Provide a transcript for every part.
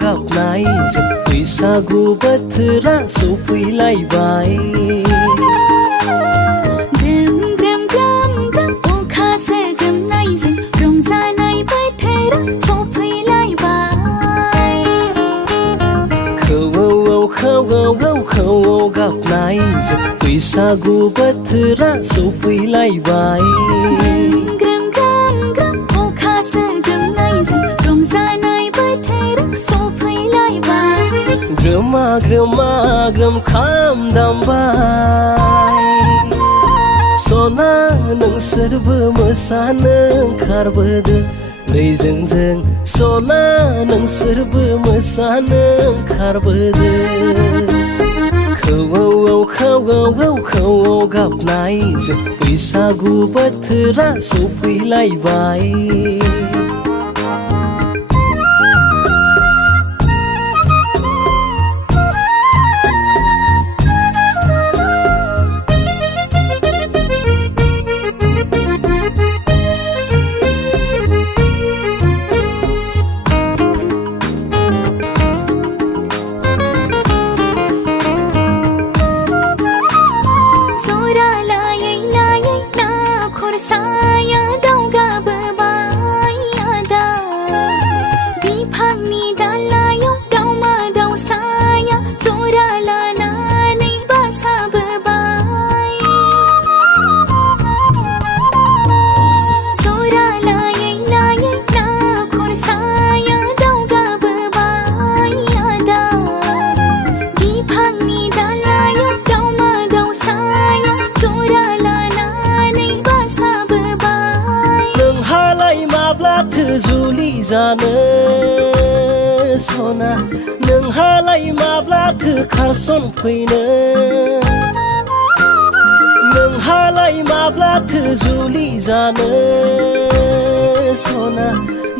गाबनायजों बैसागु बोथोरा सफैलायबाय ग्रोम ग्रोम ग्रोम ग्रोम अखा सोगोमनायजों रंजानाय बोथोरा सफैलायबाय खौवौ गाबनायजों बैसागु बोथोरा सफैलायबाय ग्रोमा ग्रोम खाम दामबाय सना नोंसोरबो मोसानो ओंखारबोदो रैजोंजों सना नोंसोरबो मोसानो ओंखारबोदो खौवौ गाबनायजों बैसागु बोथोरा सफैलायबाय जुलि जानो सना नोंहालाय माब्लाथो खारसनफैनो नोंहालाय माब्लाथो जुलि जानो सना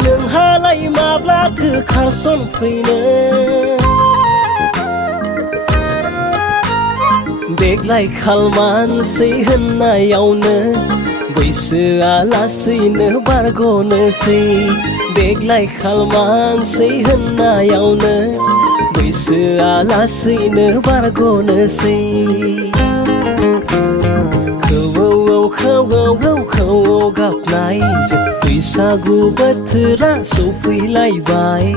नोंहालाय माब्लाथो खारसनफैनो देग्लाय खालमानसै होननायावनो बैसोआ लासैनो बारग'नोसै देग्लाय खालमानसै होननायावनो बैसोआ लासैनो बारग'नोसै खौवौ गाबनायजों बैसागु बोथोरा सफैलायबाय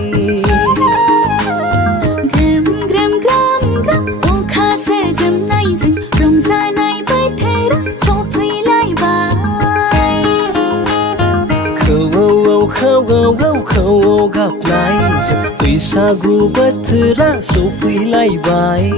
खौवौ गाबनायजों बैसागु बोथोरा सफैलायबाय